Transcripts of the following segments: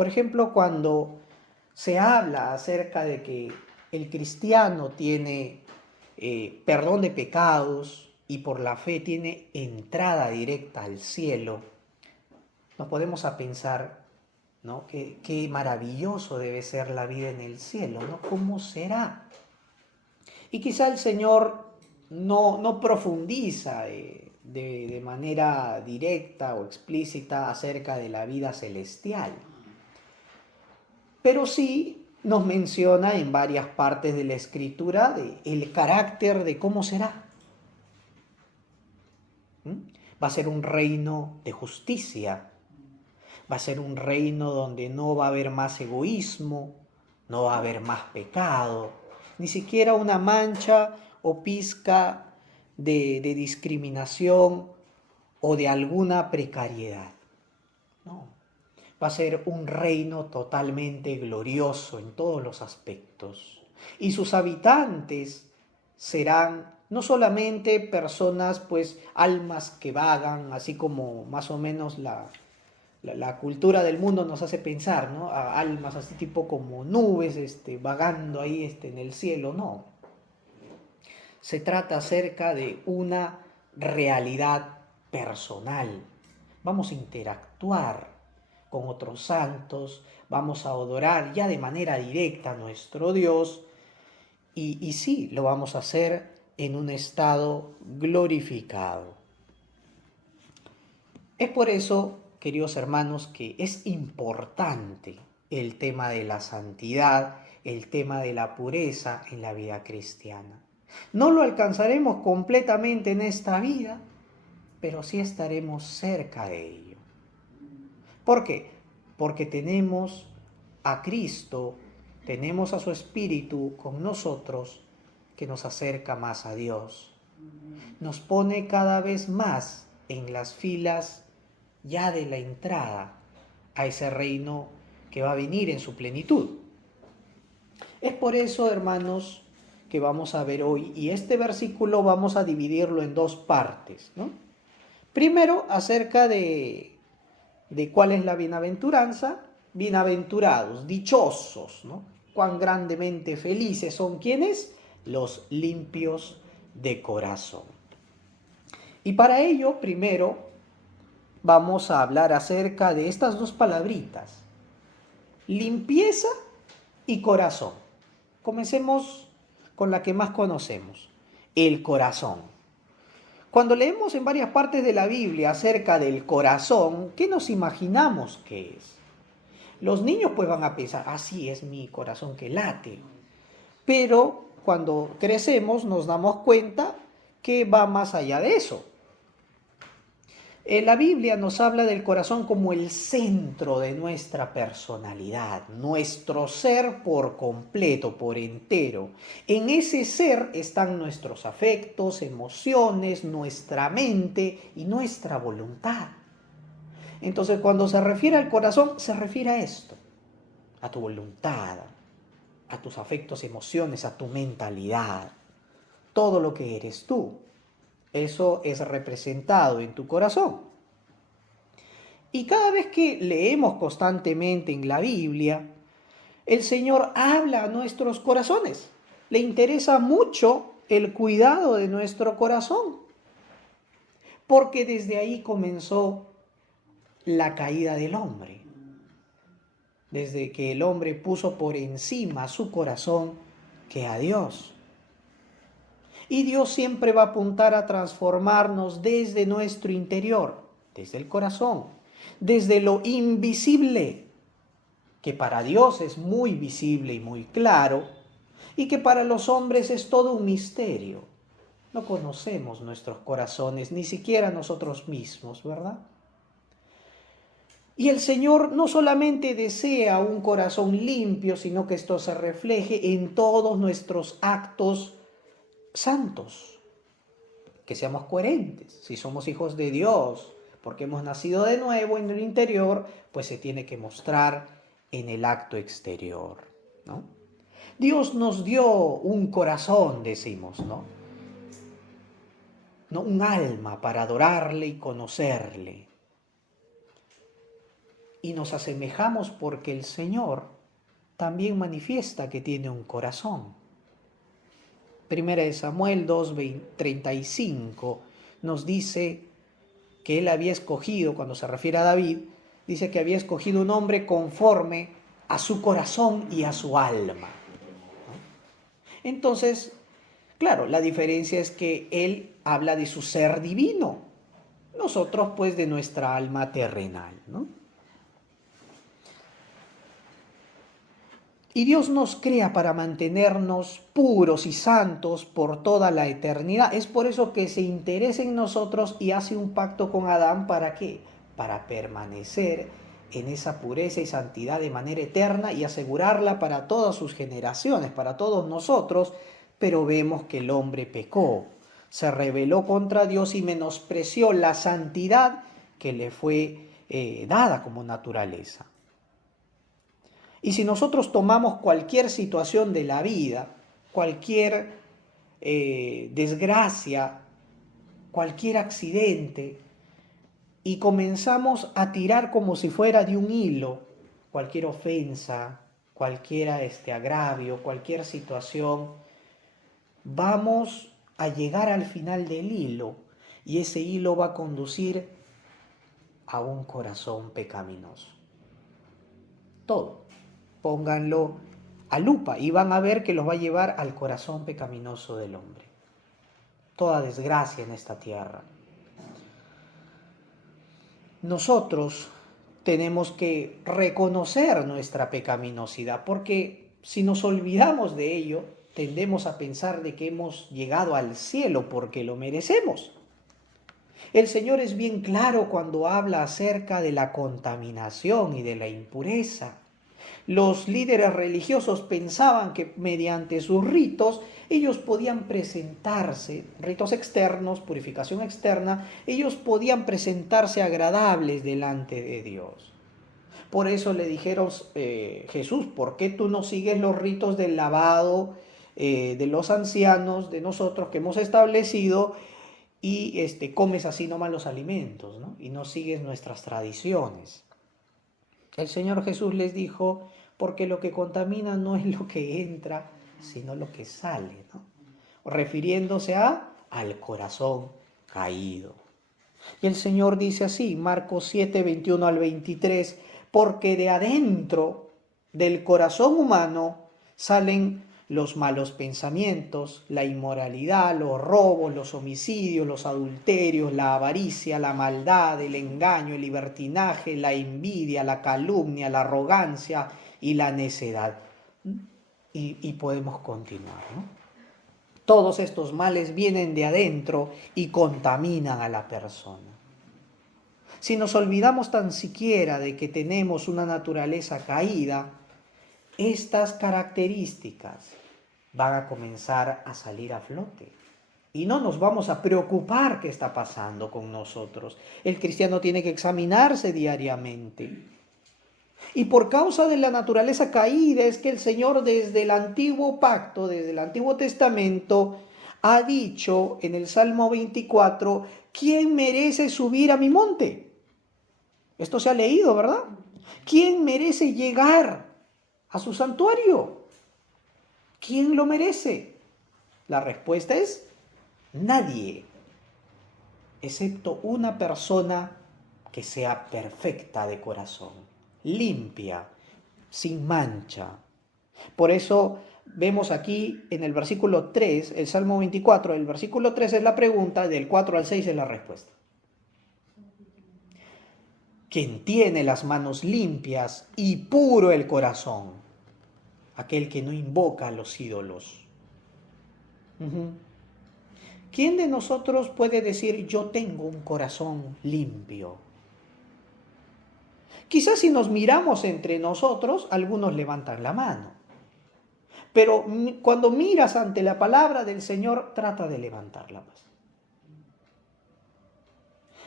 Por ejemplo, cuando se habla acerca de que el cristiano tiene perdón de pecados y por la fe tiene entrada directa al cielo, nos podemos a pensar, ¿no? Qué maravilloso debe ser la vida en el cielo, ¿no? ¿Cómo será? Y quizá el Señor no profundiza de manera directa o explícita acerca de la vida celestial, pero sí nos menciona en varias partes de la Escritura el carácter de cómo será. ¿Mm? Va a ser un reino de justicia, va a ser un reino donde no va a haber más egoísmo, no va a haber más pecado, ni siquiera una mancha o pizca de discriminación o de alguna precariedad. No, va a ser un reino totalmente glorioso en todos los aspectos. Y sus habitantes serán no solamente personas, pues almas que vagan, así como más o menos la cultura del mundo nos hace pensar, ¿no? A almas así tipo como nubes, vagando ahí en el cielo, no. Se trata acerca de una realidad personal. Vamos a interactuar con otros santos, vamos a adorar ya de manera directa a nuestro Dios y sí, lo vamos a hacer en un estado glorificado. Es por eso, queridos hermanos, que es importante el tema de la santidad, el tema de la pureza en la vida cristiana. No lo alcanzaremos completamente en esta vida, pero sí estaremos cerca de ello. ¿Por qué? Porque tenemos a Cristo, tenemos a su Espíritu con nosotros que nos acerca más a Dios. Nos pone cada vez más en las filas ya de la entrada a ese reino que va a venir en su plenitud. Es por eso, hermanos, que vamos a ver hoy, y este versículo vamos a dividirlo en dos partes, ¿no? Primero, acerca de cuál es la bienaventuranza, bienaventurados, dichosos, ¿no? Cuán grandemente felices son quienes, los limpios de corazón. Y para ello, primero, vamos a hablar acerca de estas dos palabritas, limpieza y corazón. Comencemos con la que más conocemos, el corazón. Cuando leemos en varias partes de la Biblia acerca del corazón, ¿qué nos imaginamos que es? Los niños pues van a pensar, así es mi corazón que late. Pero cuando crecemos nos damos cuenta que va más allá de eso. La Biblia nos habla del corazón como el centro de nuestra personalidad, nuestro ser por completo, por entero. En ese ser están nuestros afectos, emociones, nuestra mente y nuestra voluntad. Entonces, cuando se refiere al corazón, se refiere a esto, a tu voluntad, a tus afectos, emociones, a tu mentalidad, todo lo que eres tú. Eso es representado en tu corazón. Y cada vez que leemos constantemente en la Biblia, el Señor habla a nuestros corazones. Le interesa mucho el cuidado de nuestro corazón, porque desde ahí comenzó la caída del hombre. Desde que el hombre puso por encima su corazón que a Dios. Y Dios siempre va a apuntar a transformarnos desde nuestro interior, desde el corazón, desde lo invisible, que para Dios es muy visible y muy claro, y que para los hombres es todo un misterio. No conocemos nuestros corazones, ni siquiera nosotros mismos, ¿verdad? Y el Señor no solamente desea un corazón limpio, sino que esto se refleje en todos nuestros actos santos, que seamos coherentes. Si somos hijos de Dios, porque hemos nacido de nuevo en el interior, pues se tiene que mostrar en el acto exterior, ¿no? Dios nos dio un corazón, decimos, ¿no? Un alma para adorarle y conocerle. y nos asemejamos porque el Señor también manifiesta que tiene un corazón. Primera de Samuel 2:35 nos dice que él había escogido, cuando se refiere a David, dice que había escogido un hombre conforme a su corazón y a su alma. Entonces, claro, la diferencia es que él habla de su ser divino, nosotros pues de nuestra alma terrenal, ¿no? Y Dios nos crea para mantenernos puros y santos por toda la eternidad. Es por eso que se interesa en nosotros y hace un pacto con Adán. ¿Para qué? Para permanecer en esa pureza y santidad de manera eterna y asegurarla para todas sus generaciones, para todos nosotros. Pero vemos que el hombre pecó, se rebeló contra Dios y menospreció la santidad que le fue dada como naturaleza. Y si nosotros tomamos cualquier situación de la vida, cualquier desgracia, cualquier accidente, y comenzamos a tirar como si fuera de un hilo, cualquier ofensa, cualquier agravio, cualquier situación, vamos a llegar al final del hilo y ese hilo va a conducir a un corazón pecaminoso. Todo. Pónganlo a lupa y van a ver que los va a llevar al corazón pecaminoso del hombre. Toda desgracia en esta tierra. Nosotros tenemos que reconocer nuestra pecaminosidad, porque si nos olvidamos de ello, tendemos a pensar de que hemos llegado al cielo porque lo merecemos. El Señor es bien claro cuando habla acerca de la contaminación y de la impureza. Los líderes religiosos pensaban que mediante sus ritos ellos podían presentarse, ritos externos, purificación externa, ellos podían presentarse agradables delante de Dios. Por eso le dijeron, Jesús, ¿por qué tú no sigues los ritos del lavado de los ancianos, de nosotros que hemos establecido, y comes así nomás los alimentos, ¿no? Y no sigues nuestras tradiciones? El Señor Jesús les dijo, porque lo que contamina no es lo que entra, sino lo que sale, ¿no? Refiriéndose al corazón caído. Y el Señor dice así, Marcos 7, 21 al 23, porque de adentro del corazón humano salen los malos pensamientos, la inmoralidad, los robos, los homicidios, los adulterios, la avaricia, la maldad, el engaño, el libertinaje, la envidia, la calumnia, la arrogancia y la necedad. Y podemos continuar, ¿no? Todos estos males vienen de adentro y contaminan a la persona. Si nos olvidamos tan siquiera de que tenemos una naturaleza caída, estas características van a comenzar a salir a flote. Y no nos vamos a preocupar qué está pasando con nosotros. El cristiano tiene que examinarse diariamente. Y por causa de la naturaleza caída es que el Señor desde el antiguo pacto, desde el Antiguo Testamento, ha dicho en el Salmo 24, ¿quién merece subir a mi monte? Esto se ha leído, ¿verdad? ¿Quién merece llegar a su santuario? ¿Quién lo merece? La respuesta es nadie, excepto una persona que sea perfecta de corazón, limpia, sin mancha. Por eso vemos aquí en el versículo 3, el Salmo 24, el versículo 3 es la pregunta, del 4 al 6 es la respuesta. Quien tiene las manos limpias y puro el corazón, aquel que no invoca a los ídolos. ¿Quién de nosotros puede decir yo tengo un corazón limpio? Quizás si nos miramos entre nosotros, algunos levantan la mano. Pero cuando miras ante la palabra del Señor, trata de levantarla más.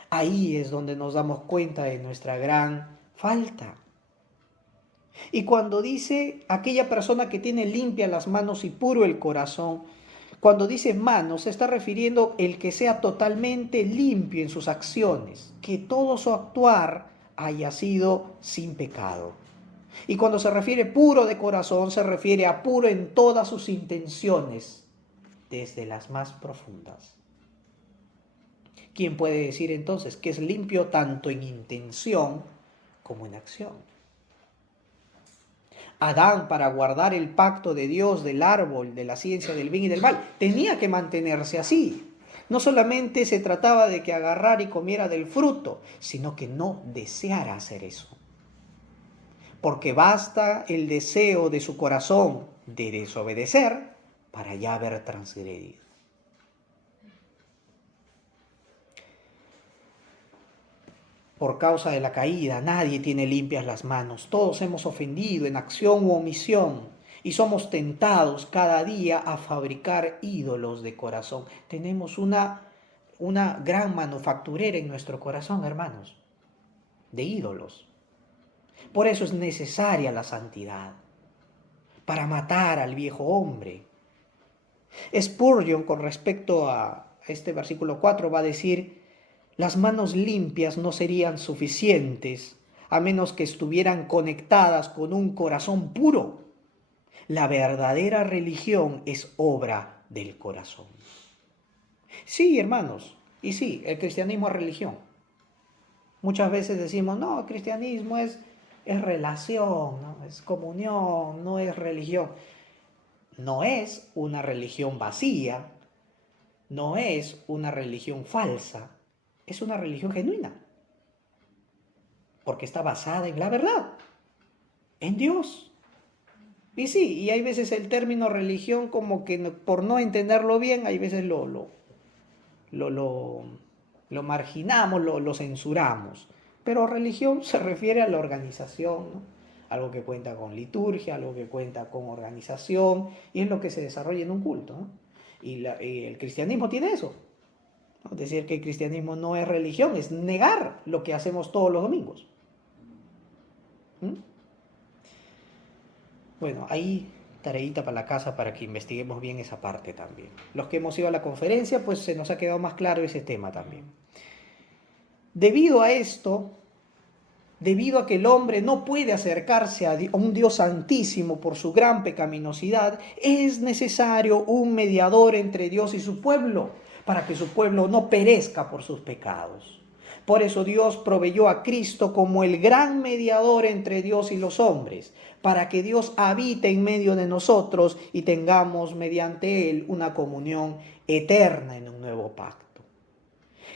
Ahí es donde nos damos cuenta de nuestra gran falta. Y cuando dice aquella persona que tiene limpias las manos y puro el corazón, cuando dice manos se está refiriendo el que sea totalmente limpio en sus acciones, que todo su actuar haya sido sin pecado. Y cuando se refiere puro de corazón, se refiere a puro en todas sus intenciones, desde las más profundas. ¿Quién puede decir entonces que es limpio tanto en intención como en acción? Adán, para guardar el pacto de Dios del árbol, de la ciencia del bien y del mal, tenía que mantenerse así. No solamente se trataba de que agarrara y comiera del fruto, sino que no deseara hacer eso. Porque basta el deseo de su corazón de desobedecer para ya haber transgredido. Por causa de la caída, nadie tiene limpias las manos. Todos hemos ofendido en acción u omisión y somos tentados cada día a fabricar ídolos de corazón. Tenemos una gran manufacturera en nuestro corazón, hermanos, de ídolos. Por eso es necesaria la santidad, para matar al viejo hombre. Spurgeon, con respecto a este versículo 4, va a decir: las manos limpias no serían suficientes a menos que estuvieran conectadas con un corazón puro. La verdadera religión es obra del corazón. Sí, hermanos, y sí, el cristianismo es religión. Muchas veces decimos, no, el cristianismo es relación, ¿no? Es comunión, no es religión. No es una religión vacía, no es una religión falsa, es una religión genuina, porque está basada en la verdad, en Dios. Y sí, y hay veces el término religión como que por no entenderlo bien, hay veces lo marginamos, lo censuramos. Pero religión se refiere a la organización, ¿no? Algo que cuenta con liturgia, algo que cuenta con organización, y es lo que se desarrolla en un culto, ¿no? Y el cristianismo tiene eso, ¿no? Decir que el cristianismo no es religión es negar lo que hacemos todos los domingos. ¿Mm? Bueno, ahí tareita para la casa para que investiguemos bien esa parte también. Los que hemos ido a la conferencia, pues se nos ha quedado más claro ese tema también. Debido a esto, debido a que el hombre no puede acercarse a un Dios santísimo por su gran pecaminosidad, es necesario un mediador entre Dios y su pueblo, para que su pueblo no perezca por sus pecados. Por eso Dios proveyó a Cristo como el gran mediador entre Dios y los hombres, para que Dios habite en medio de nosotros y tengamos mediante Él una comunión eterna en un nuevo pacto.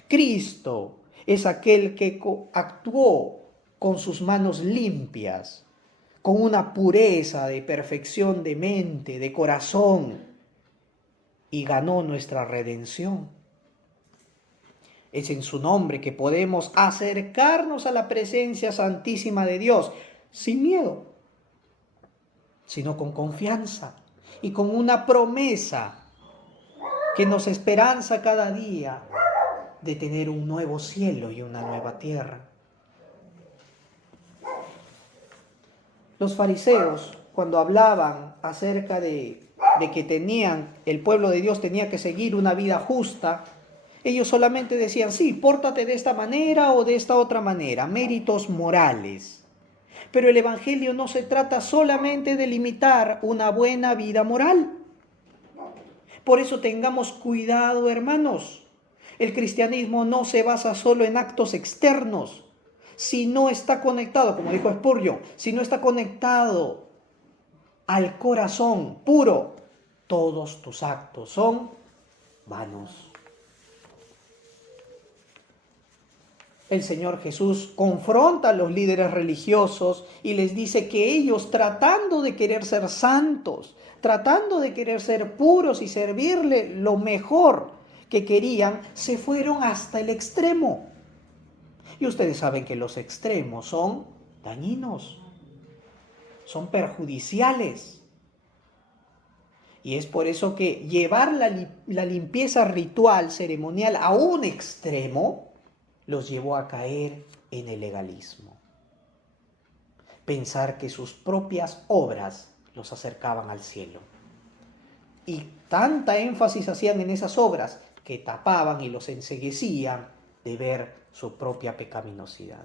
Cristo es aquel que actuó con sus manos limpias, con una pureza de perfección de mente, de corazón, y ganó nuestra redención. Es en su nombre que podemos acercarnos a la presencia santísima de Dios sin miedo, sino con confianza y con una promesa que nos esperanza cada día de tener un nuevo cielo y una nueva tierra. Los fariseos, cuando hablaban acerca de que el pueblo de Dios tenía que seguir una vida justa, ellos solamente decían, sí, pórtate de esta manera o de esta otra manera, méritos morales. Pero el Evangelio no se trata solamente de limitar una buena vida moral. Por eso tengamos cuidado, hermanos. El cristianismo no se basa solo en actos externos. Si no está conectado, como dijo Spurgeon, si no está conectado al corazón puro, todos tus actos son vanos. El Señor Jesús confronta a los líderes religiosos y les dice que ellos, tratando de querer ser santos, tratando de querer ser puros y servirle lo mejor que querían, se fueron hasta el extremo. Y ustedes saben que los extremos son dañinos, son perjudiciales. Y es por eso que llevar la limpieza ritual, ceremonial, a un extremo, los llevó a caer en el legalismo. Pensar que sus propias obras los acercaban al cielo. Y tanta énfasis hacían en esas obras que tapaban y los enceguecían de ver su propia pecaminosidad.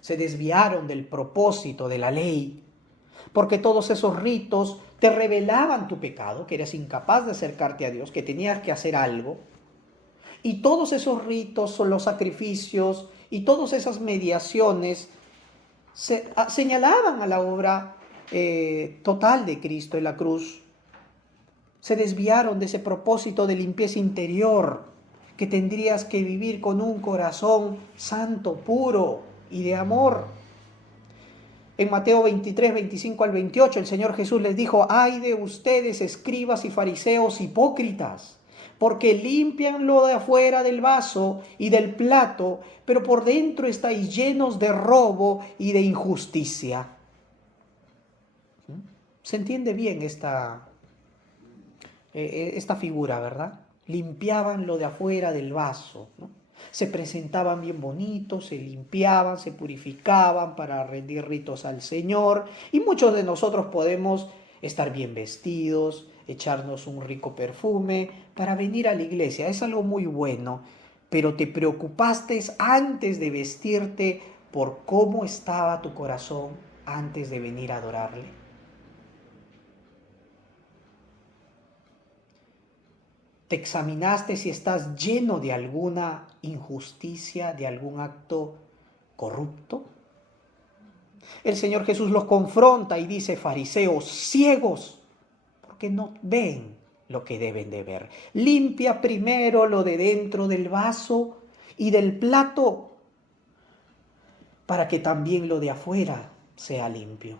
se desviaron del propósito de la ley, porque todos esos ritos te revelaban tu pecado, que eras incapaz de acercarte a Dios, que tenías que hacer algo. Y todos esos ritos, son los sacrificios y todas esas mediaciones señalaban a la obra total de Cristo en la cruz. Se desviaron de ese propósito de limpieza interior, que tendrías que vivir con un corazón santo, puro y de amor. En Mateo 23, 25 al 28, el Señor Jesús les dijo: ay de ustedes, escribas y fariseos hipócritas, porque limpian lo de afuera del vaso y del plato, pero por dentro estáis llenos de robo y de injusticia. ¿Se entiende bien esta figura, verdad? Limpiaban lo de afuera del vaso, ¿no? Se presentaban bien bonitos, se limpiaban, se purificaban para rendir ritos al Señor. Y muchos de nosotros podemos estar bien vestidos, echarnos un rico perfume para venir a la iglesia. Es algo muy bueno, pero te preocupaste antes de vestirte por cómo estaba tu corazón antes de venir a adorarle. ¿Te examinaste si estás lleno de alguna injusticia, de algún acto corrupto? El Señor Jesús los confronta y dice: fariseos ciegos, porque no ven lo que deben de ver. Limpia primero lo de dentro del vaso y del plato, para que también lo de afuera sea limpio.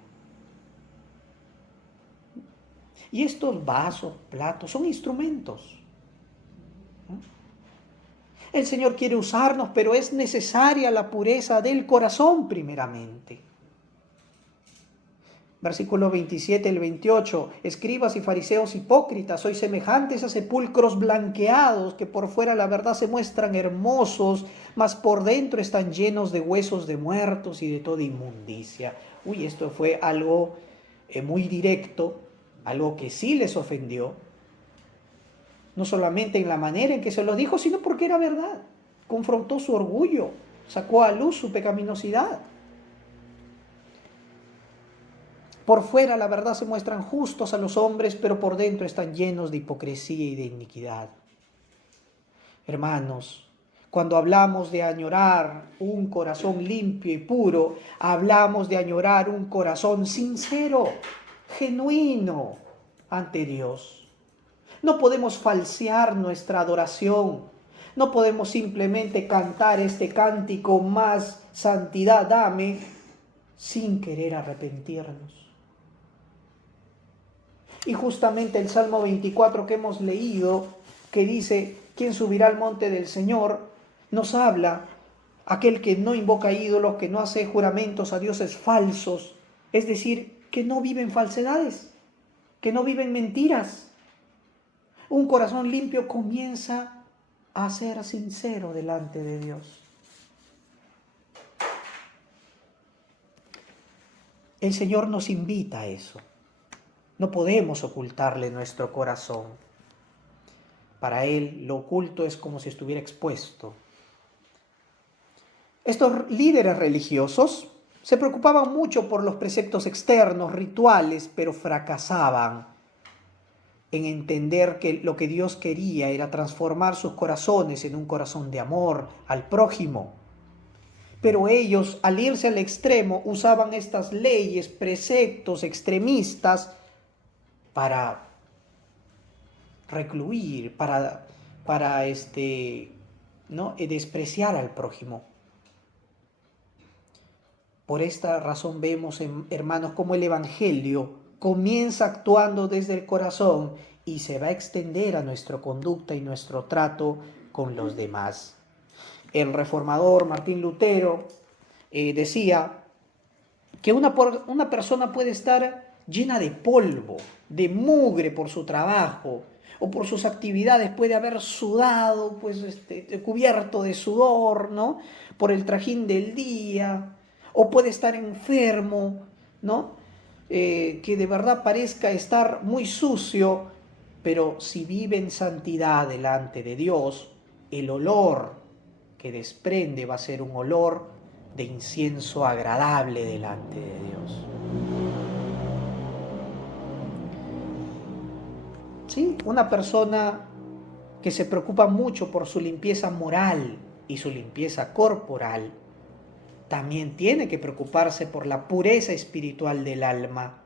Y estos vasos, platos, son instrumentos. El Señor quiere usarnos, pero es necesaria la pureza del corazón primeramente. Versículo 27 al 28. Escribas y fariseos hipócritas, sois semejantes a sepulcros blanqueados, que por fuera la verdad se muestran hermosos, mas por dentro están llenos de huesos de muertos y de toda inmundicia. Esto fue algo muy directo, algo que sí les ofendió. No solamente en la manera en que se lo dijo, sino porque era verdad. Confrontó su orgullo, sacó a luz su pecaminosidad. Por fuera la verdad se muestran justos a los hombres, pero por dentro están llenos de hipocresía y de iniquidad. Hermanos, cuando hablamos de añorar un corazón limpio y puro, hablamos de añorar un corazón sincero, genuino ante Dios. No podemos falsear nuestra adoración. No podemos simplemente cantar este cántico: más santidad dame, sin querer arrepentirnos. Y justamente el Salmo 24 que hemos leído, que dice: ¿quién subirá al monte del Señor?, nos habla aquel que no invoca ídolos, que no hace juramentos a dioses falsos, es decir, que no vive en falsedades, que no vive en mentiras. Un corazón limpio comienza a ser sincero delante de Dios. El Señor nos invita a eso. No podemos ocultarle nuestro corazón. Para Él lo oculto es como si estuviera expuesto. Estos líderes religiosos se preocupaban mucho por los preceptos externos, rituales, pero fracasaban en entender que lo que Dios quería era transformar sus corazones en un corazón de amor al prójimo. Pero ellos, al irse al extremo, usaban estas leyes, preceptos extremistas para recluir, para despreciar al prójimo. Por esta razón vemos, hermanos, cómo el Evangelio comienza actuando desde el corazón y se va a extender a nuestra conducta y nuestro trato con los demás. El reformador Martín Lutero decía que una persona puede estar llena de polvo, de mugre por su trabajo o por sus actividades, puede haber sudado, cubierto de sudor, ¿no?, por el trajín del día, o puede estar enfermo, ¿no?, que de verdad parezca estar muy sucio, pero si vive en santidad delante de Dios, el olor que desprende va a ser un olor de incienso agradable delante de Dios. ¿Sí? Una persona que se preocupa mucho por su limpieza moral y su limpieza corporal, también tiene que preocuparse por la pureza espiritual del alma.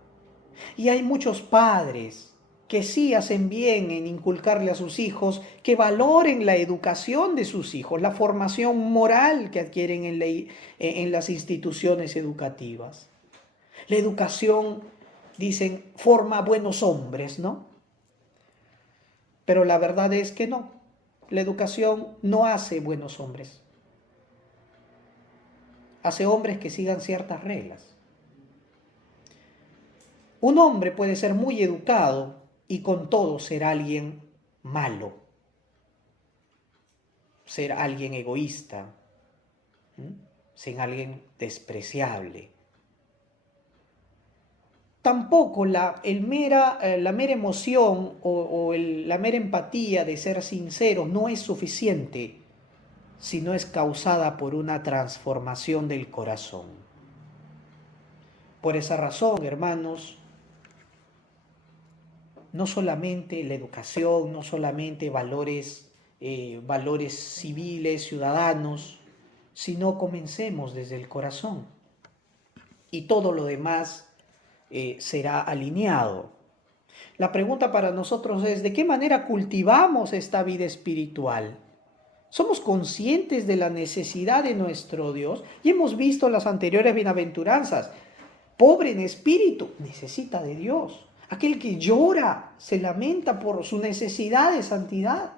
Y hay muchos padres que sí hacen bien en inculcarle a sus hijos que valoren la educación de sus hijos, la formación moral que adquieren en las instituciones educativas. La educación, dicen, forma buenos hombres, ¿no? Pero la verdad es que no. La educación no hace buenos hombres. Hace hombres que sigan ciertas reglas. Un hombre puede ser muy educado y con todo ser alguien malo, ser alguien egoísta, ser alguien despreciable. Tampoco la mera emoción la mera empatía de ser sincero no es suficiente si no es causada por una transformación del corazón. Por esa razón, hermanos, no solamente la educación, no solamente valores civiles, ciudadanos, sino comencemos desde el corazón. Y todo lo demás será alineado. La pregunta para nosotros es, ¿de qué manera cultivamos esta vida espiritual? ¿Somos conscientes de la necesidad de nuestro Dios? Y hemos visto las anteriores bienaventuranzas. Pobre en espíritu, necesita de Dios. Aquel que llora, se lamenta por su necesidad de santidad.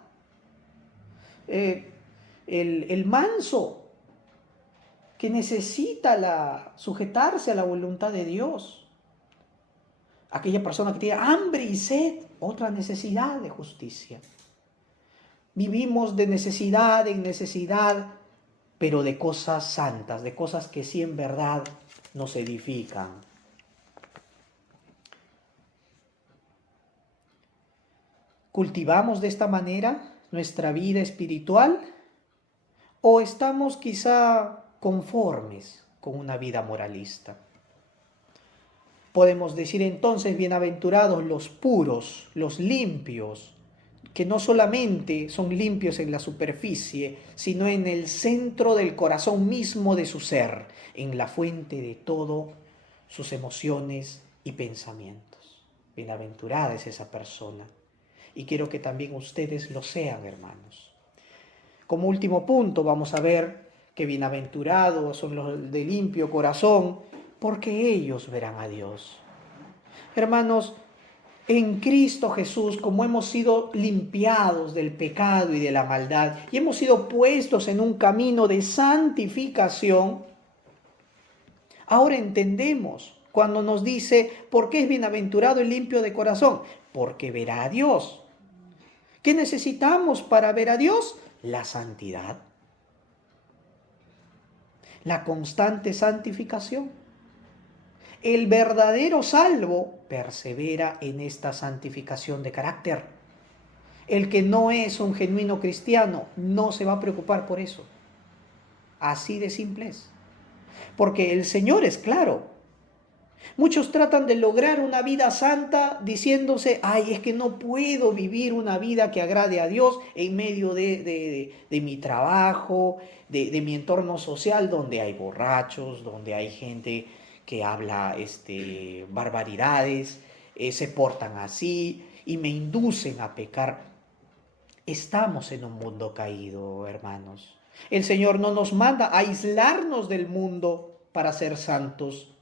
El manso, que necesita sujetarse a la voluntad de Dios. Aquella persona que tiene hambre y sed, otra necesidad de justicia. Vivimos de necesidad en necesidad, pero de cosas santas, de cosas que sí en verdad nos edifican. ¿Cultivamos de esta manera nuestra vida espiritual? ¿O estamos quizá conformes con una vida moralista? Podemos decir entonces, bienaventurados los puros, los limpios, que no solamente son limpios en la superficie, sino en el centro del corazón mismo de su ser, en la fuente de todo sus emociones y pensamientos. Bienaventurada es esa persona. Y quiero que también ustedes lo sean, hermanos. Como último punto, vamos a ver que bienaventurados son los de limpio corazón, porque ellos verán a Dios. Hermanos, en Cristo Jesús, como hemos sido limpiados del pecado y de la maldad, y hemos sido puestos en un camino de santificación, ahora entendemos cuando nos dice, ¿por qué es bienaventurado el limpio de corazón? Porque verá a Dios. ¿Qué necesitamos para ver a Dios? La santidad. La constante santificación. El verdadero salvo persevera en esta santificación de carácter. El que no es un genuino cristiano no se va a preocupar por eso. Así de simple es. Porque el Señor es claro. Muchos tratan de lograr una vida santa diciéndose, ay, es que no puedo vivir una vida que agrade a Dios en medio de mi trabajo, de mi entorno social, donde hay borrachos, donde hay gente que habla barbaridades, se portan así y me inducen a pecar. Estamos en un mundo caído, hermanos. El Señor no nos manda a aislarnos del mundo para ser santos.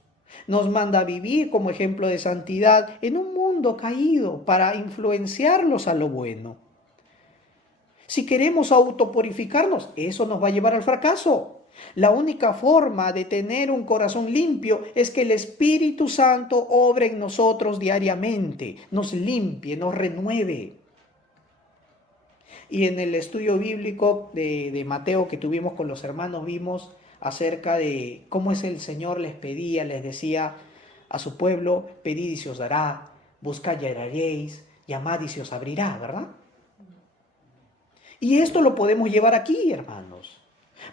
Nos manda a vivir como ejemplo de santidad en un mundo caído para influenciarlos a lo bueno. Si queremos autopurificarnos, eso nos va a llevar al fracaso. La única forma de tener un corazón limpio es que el Espíritu Santo obre en nosotros diariamente, nos limpie, nos renueve. Y en el estudio bíblico de Mateo que tuvimos con los hermanos vimos acerca de cómo es el Señor les decía a su pueblo, pedid y se os dará, buscad y hallaréis, llamad y se os abrirá, ¿verdad? Y esto lo podemos llevar aquí, hermanos.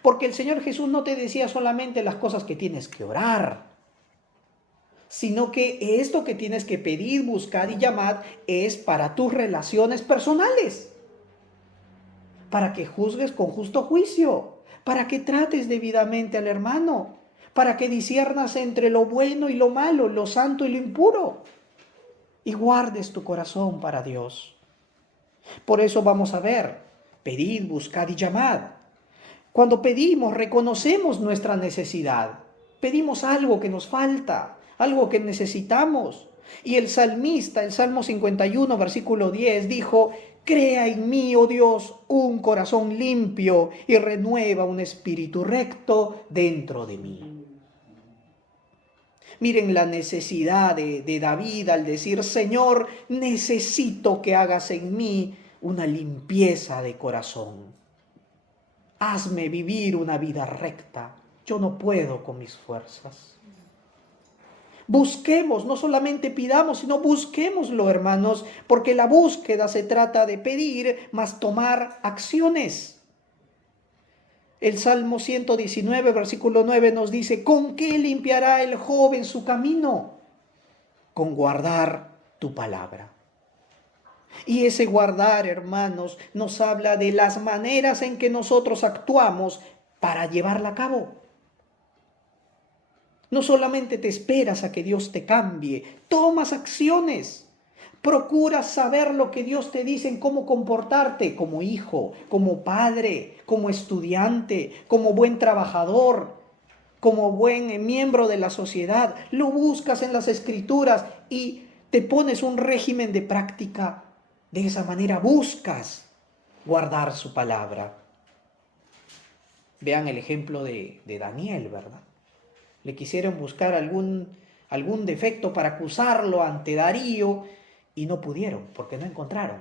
Porque el Señor Jesús no te decía solamente las cosas que tienes que orar, sino que esto que tienes que pedir, buscar y llamar es para tus relaciones personales, para que juzgues con justo juicio, para que trates debidamente al hermano, para que disiernas entre lo bueno y lo malo, lo santo y lo impuro, y guardes tu corazón para Dios. Por eso vamos a ver, pedid, buscad y llamad. Cuando pedimos, reconocemos nuestra necesidad. Pedimos algo que nos falta, algo que necesitamos. Y el salmista, el Salmo 51, versículo 10, dijo: crea en mí, oh Dios, un corazón limpio y renueva un espíritu recto dentro de mí. Miren la necesidad de David al decir: Señor, necesito que hagas en mí una limpieza de corazón. Hazme vivir una vida recta. Yo no puedo con mis fuerzas. Busquemos, no solamente pidamos, sino busquémoslo, hermanos, porque la búsqueda se trata de pedir, más tomar acciones. El Salmo 119, versículo 9 nos dice: ¿con qué limpiará el joven su camino? Con guardar tu palabra. Y ese guardar, hermanos, nos habla de las maneras en que nosotros actuamos para llevarla a cabo. No solamente te esperas a que Dios te cambie, tomas acciones. Procuras saber lo que Dios te dice en cómo comportarte como hijo, como padre, como estudiante, como buen trabajador, como buen miembro de la sociedad. Lo buscas en las Escrituras y te pones un régimen de práctica. De esa manera buscas guardar su palabra. Vean el ejemplo de Daniel, ¿verdad? Le quisieron buscar algún defecto para acusarlo ante Darío y no pudieron porque no encontraron.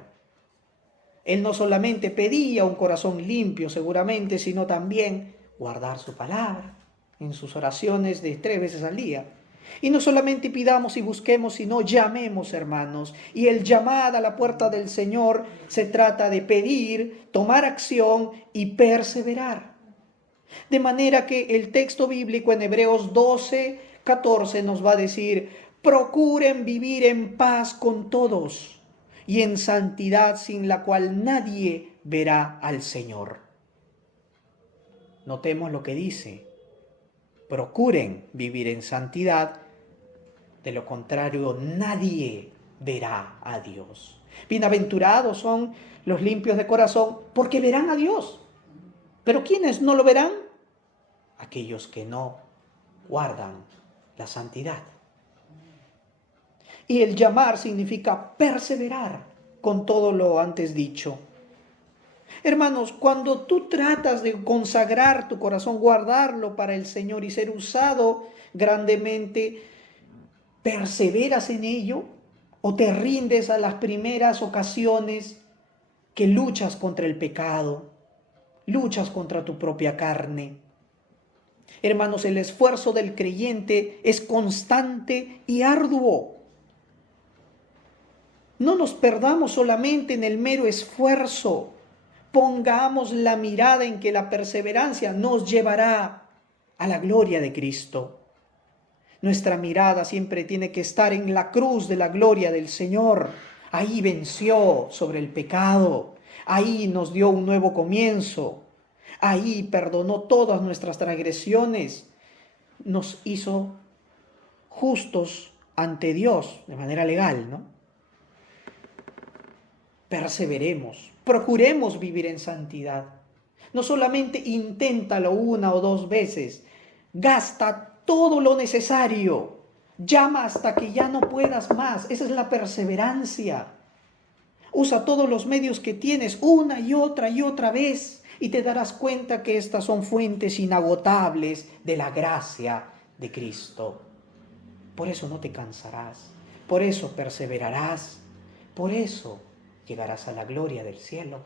Él no solamente pedía un corazón limpio seguramente, sino también guardar su palabra en sus oraciones de 3 veces al día. Y no solamente pidamos y busquemos, sino llamemos, hermanos. Y el llamar a la puerta del Señor se trata de pedir, tomar acción y perseverar. De manera que el texto bíblico en Hebreos 12, 14 nos va a decir: procuren vivir en paz con todos y en santidad, sin la cual nadie verá al Señor. Notemos lo que dice: procuren vivir en santidad, de lo contrario nadie verá a Dios. Bienaventurados son los limpios de corazón, porque verán a Dios. ¿Pero quiénes no lo verán? Aquellos que no guardan la santidad. Y el llamar significa perseverar con todo lo antes dicho. Hermanos, cuando tú tratas de consagrar tu corazón, guardarlo para el Señor y ser usado grandemente, ¿perseveras en ello? ¿O te rindes a las primeras ocasiones que luchas contra el pecado, luchas contra tu propia carne? Hermanos, el esfuerzo del creyente es constante y arduo. No nos perdamos solamente en el mero esfuerzo. Pongamos la mirada en que la perseverancia nos llevará a la gloria de Cristo. Nuestra mirada siempre tiene que estar en la cruz de la gloria del Señor. Ahí venció sobre el pecado. Ahí nos dio un nuevo comienzo. Ahí perdonó todas nuestras transgresiones. Nos hizo justos ante Dios de manera legal, ¿no? Perseveremos, procuremos vivir en santidad. No solamente inténtalo 1 o 2 veces, gasta todo lo necesario, llama hasta que ya no puedas más. Esa es la perseverancia. Usa todos los medios que tienes una y otra vez y te darás cuenta que estas son fuentes inagotables de la gracia de Cristo. Por eso no te cansarás, por eso perseverarás, por eso llegarás a la gloria del cielo.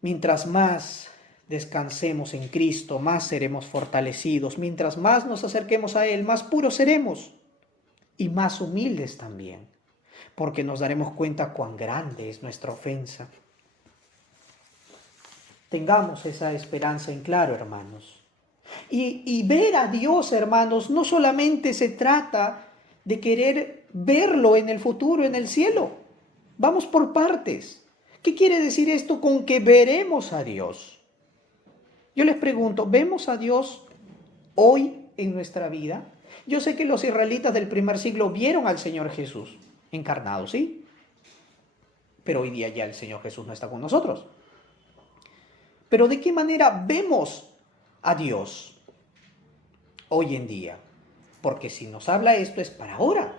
Mientras más descansemos en Cristo, más seremos fortalecidos. Mientras más nos acerquemos a Él, más puros seremos y más humildes también, porque nos daremos cuenta cuán grande es nuestra ofensa. Tengamos esa esperanza en claro, hermanos. Y ver a Dios, hermanos, no solamente se trata de querer verlo en el futuro, en el cielo. Vamos por partes. ¿Qué quiere decir esto con que veremos a Dios? Yo les pregunto, ¿vemos a Dios hoy en nuestra vida? Yo sé que los israelitas del primer siglo vieron al Señor Jesús encarnado, ¿sí? Pero hoy día ya el Señor Jesús no está con nosotros. Pero ¿de qué manera vemos a Dios hoy en día? Porque si nos habla esto es para ahora.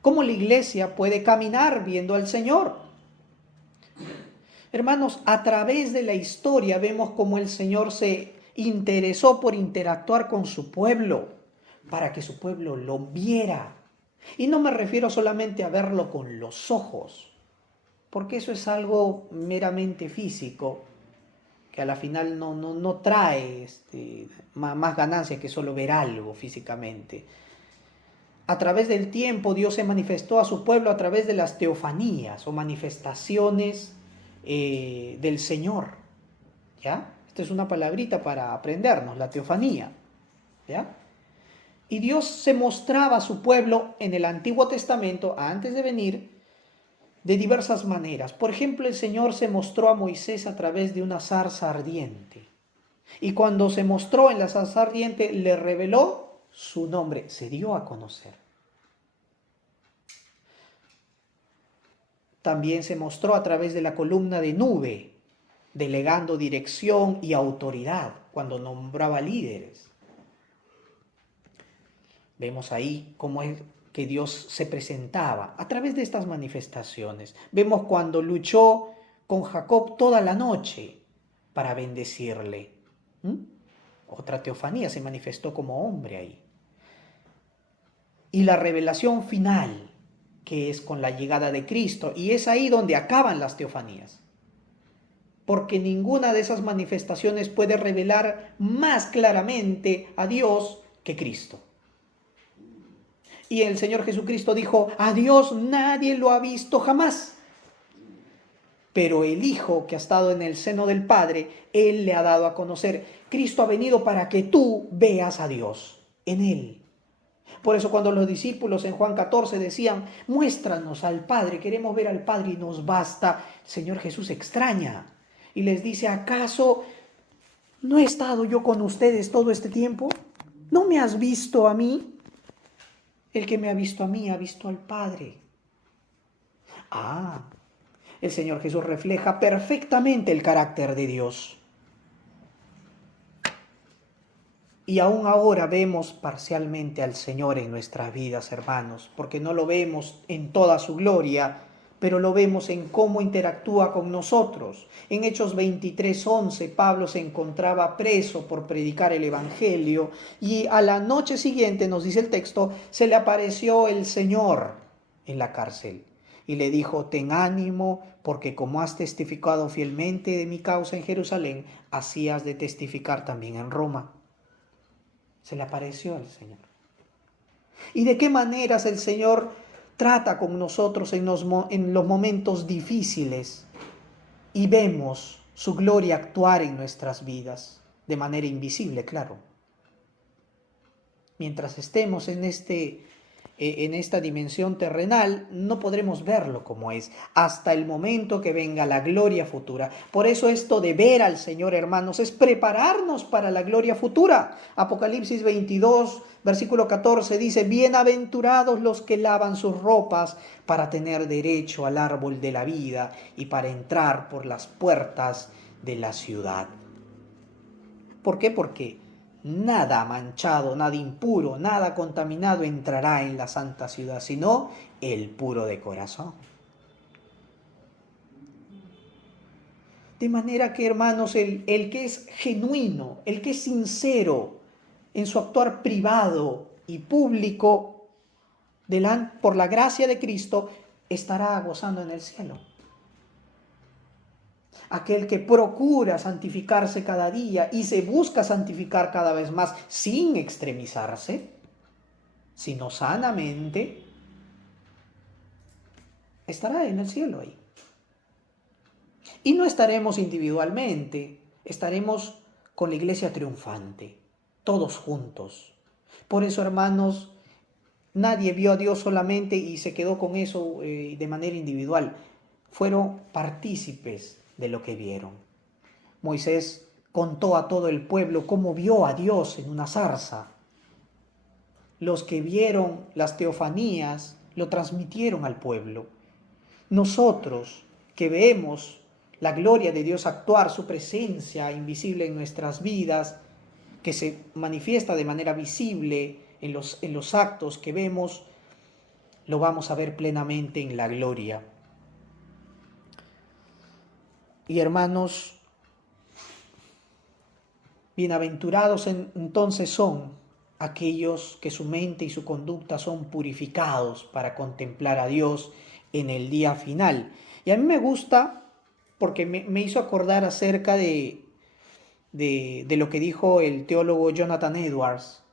¿Cómo la iglesia puede caminar viendo al Señor? Hermanos, a través de la historia vemos cómo el Señor se interesó por interactuar con su pueblo, para que su pueblo lo viera. Y no me refiero solamente a verlo con los ojos, porque eso es algo meramente físico, que a la final no trae más ganancia que solo ver algo físicamente. A través del tiempo Dios se manifestó a su pueblo a través de las teofanías o manifestaciones del Señor. ¿Ya? Esta es una palabrita para aprendernos, la teofanía. ¿Ya? Y Dios se mostraba a su pueblo en el Antiguo Testamento, antes de venir, de diversas maneras. Por ejemplo, el Señor se mostró a Moisés a través de una zarza ardiente. Y cuando se mostró en la zarza ardiente, le reveló su nombre, se dio a conocer. También se mostró a través de la columna de nube, delegando dirección y autoridad cuando nombraba líderes. Vemos ahí cómo es que Dios se presentaba a través de estas manifestaciones. Vemos cuando luchó con Jacob toda la noche para bendecirle. Otra teofanía, se manifestó como hombre ahí. Y la revelación final, que es con la llegada de Cristo, y es ahí donde acaban las teofanías. Porque ninguna de esas manifestaciones puede revelar más claramente a Dios que Cristo. Y el Señor Jesucristo dijo, a Dios nadie lo ha visto jamás. Pero el Hijo que ha estado en el seno del Padre, Él le ha dado a conocer. Cristo ha venido para que tú veas a Dios en Él. Por eso cuando los discípulos en Juan 14 decían, muéstranos al Padre, queremos ver al Padre y nos basta, el Señor Jesús extraña y les dice, ¿acaso no he estado yo con ustedes todo este tiempo? ¿No me has visto a mí? El que me ha visto a mí ha visto al Padre. El Señor Jesús refleja perfectamente el carácter de Dios. Y aún ahora vemos parcialmente al Señor en nuestras vidas, hermanos, porque no lo vemos en toda su gloria, pero lo vemos en cómo interactúa con nosotros. En Hechos 23:11, Pablo se encontraba preso por predicar el Evangelio y a la noche siguiente, nos dice el texto, se le apareció el Señor en la cárcel y le dijo, ten ánimo, porque como has testificado fielmente de mi causa en Jerusalén, así has de testificar también en Roma. Se le apareció el Señor. ¿Y de qué maneras el Señor trata con nosotros en los momentos difíciles? Y vemos su gloria actuar en nuestras vidas, de manera invisible, claro. Mientras estemos en esta dimensión terrenal, no podremos verlo como es, hasta el momento que venga la gloria futura. Por eso esto de ver al Señor, hermanos, es prepararnos para la gloria futura. Apocalipsis 22, versículo 14 dice, bienaventurados los que lavan sus ropas para tener derecho al árbol de la vida y para entrar por las puertas de la ciudad. ¿Por qué? Porque nada manchado, nada impuro, nada contaminado entrará en la santa ciudad, sino el puro de corazón. De manera que, hermanos, el que es genuino, el que es sincero en su actuar privado y público, por la gracia de Cristo, estará gozando en el cielo. Aquel que procura santificarse cada día y se busca santificar cada vez más sin extremizarse, sino sanamente, estará en el cielo ahí. Y no estaremos individualmente, estaremos con la iglesia triunfante, todos juntos. Por eso, hermanos, nadie vio a Dios solamente y se quedó con eso de manera individual. Fueron partícipes de lo que vieron. Moisés contó a todo el pueblo cómo vio a Dios en una zarza. Los que vieron las teofanías lo transmitieron al pueblo. Nosotros que vemos la gloria de Dios actuar, su presencia invisible en nuestras vidas, que se manifiesta de manera visible en los actos que vemos, lo vamos a ver plenamente en la gloria. Y hermanos, bienaventurados entonces son aquellos que su mente y su conducta son purificados para contemplar a Dios en el día final. Y a mí me gusta porque me hizo acordar acerca de lo que dijo el teólogo Jonathan Edwards.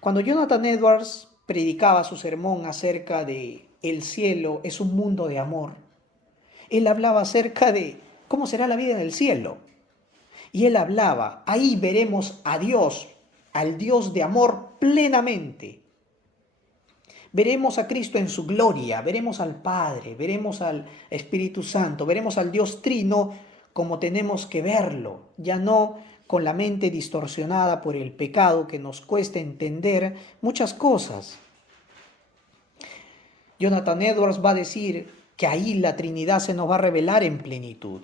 Cuando Jonathan Edwards predicaba su sermón acerca de el cielo es un mundo de amor, él hablaba acerca de cómo será la vida en el cielo. Y él hablaba, ahí veremos a Dios, al Dios de amor plenamente. Veremos a Cristo en su gloria, veremos al Padre, veremos al Espíritu Santo, veremos al Dios Trino como tenemos que verlo, ya no con la mente distorsionada por el pecado que nos cuesta entender muchas cosas. Jonathan Edwards va a decir que ahí la Trinidad se nos va a revelar en plenitud.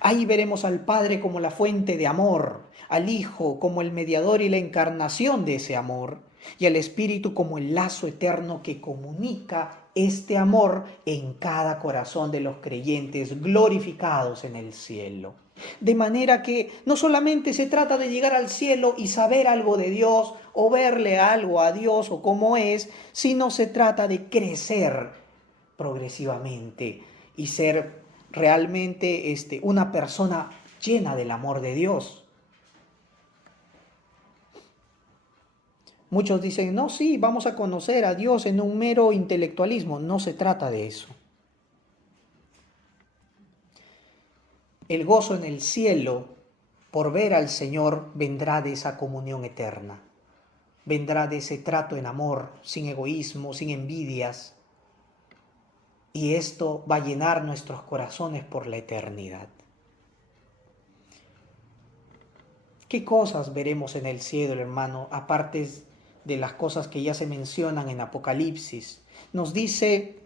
Ahí veremos al Padre como la fuente de amor, al Hijo como el mediador y la encarnación de ese amor, y al Espíritu como el lazo eterno que comunica este amor en cada corazón de los creyentes glorificados en el cielo. De manera que no solamente se trata de llegar al cielo y saber algo de Dios o verle algo a Dios o cómo es, sino se trata de crecer progresivamente y ser realmente una persona llena del amor de Dios. Muchos dicen, no, sí, vamos a conocer a Dios en un mero intelectualismo. No se trata de eso. El gozo en el cielo por ver al Señor vendrá de esa comunión eterna. Vendrá de ese trato en amor, sin egoísmo, sin envidias. Y esto va a llenar nuestros corazones por la eternidad. ¿Qué cosas veremos en el cielo, hermano? Aparte de las cosas que ya se mencionan en Apocalipsis. Nos dice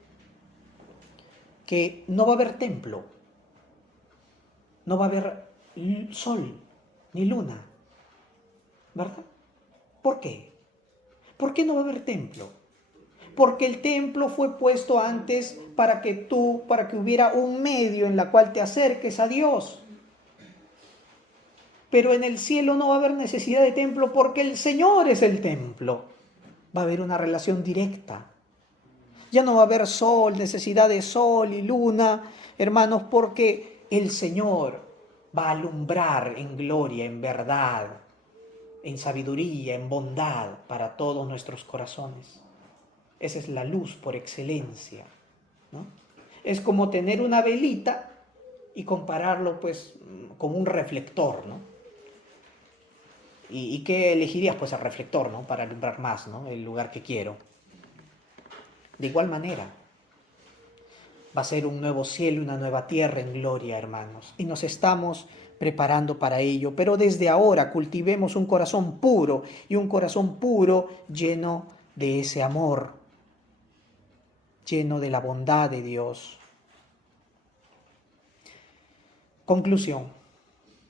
que no va a haber templo, no va a haber sol ni luna, ¿verdad? ¿Por qué? ¿Por qué no va a haber templo? Porque el templo fue puesto antes para que hubiera un medio en el cual te acerques a Dios. Pero en el cielo no va a haber necesidad de templo porque el Señor es el templo. Va a haber una relación directa. Ya no va a haber sol, necesidad de sol y luna, hermanos, porque el Señor va a alumbrar en gloria, en verdad, en sabiduría, en bondad para todos nuestros corazones. Esa es la luz por excelencia, ¿no? Es como tener una velita y compararlo pues con un reflector, ¿no? ¿Y qué elegirías? Pues el reflector, ¿no? Para alumbrar más, ¿no? El lugar que quiero. De igual manera, va a ser un nuevo cielo y una nueva tierra en gloria, hermanos. Y nos estamos preparando para ello. Pero desde ahora cultivemos un corazón puro y un corazón puro lleno de ese amor, lleno de la bondad de Dios. Conclusión.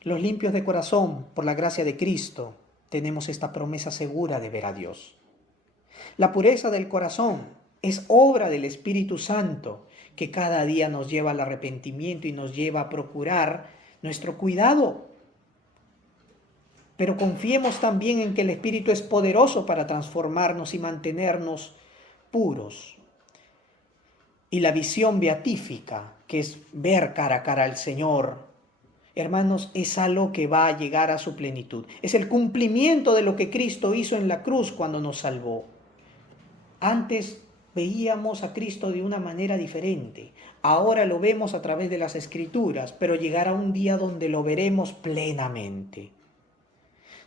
Los limpios de corazón, por la gracia de Cristo, tenemos esta promesa segura de ver a Dios. La pureza del corazón es obra del Espíritu Santo, que cada día nos lleva al arrepentimiento y nos lleva a procurar nuestro cuidado. Pero confiemos también en que el Espíritu es poderoso para transformarnos y mantenernos puros. Y la visión beatífica, que es ver cara a cara al Señor, hermanos, es algo que va a llegar a su plenitud. Es el cumplimiento de lo que Cristo hizo en la cruz cuando nos salvó. Antes veíamos a Cristo de una manera diferente. Ahora lo vemos a través de las Escrituras, pero llegará un día donde lo veremos plenamente.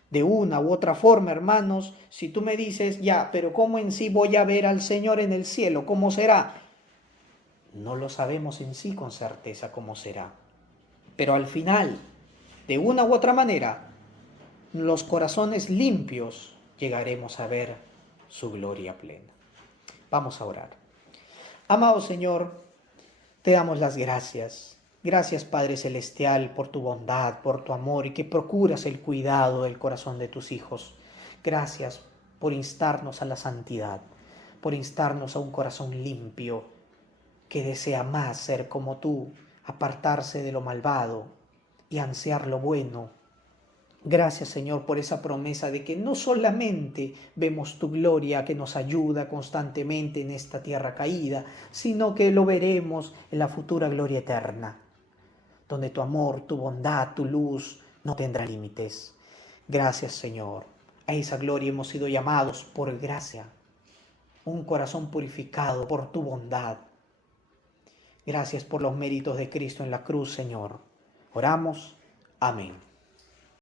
De una u otra forma, hermanos, si tú me dices, ya, pero ¿cómo en sí voy a ver al Señor en el cielo? ¿Cómo será? No lo sabemos en sí con certeza cómo será. Pero al final, de una u otra manera, los corazones limpios llegaremos a ver su gloria plena. Vamos a orar. Amado Señor, te damos las gracias. Gracias, Padre Celestial, por tu bondad, por tu amor y que procuras el cuidado del corazón de tus hijos. Gracias por instarnos a la santidad, por instarnos a un corazón limpio que desea más ser como tú, apartarse de lo malvado y ansiar lo bueno. Gracias, Señor, por esa promesa de que no solamente vemos tu gloria que nos ayuda constantemente en esta tierra caída, sino que lo veremos en la futura gloria eterna, donde tu amor, tu bondad, tu luz no tendrán límites. Gracias, Señor. A esa gloria hemos sido llamados por gracia, un corazón purificado por tu bondad. Gracias por los méritos de Cristo en la cruz, Señor. Oramos. Amén.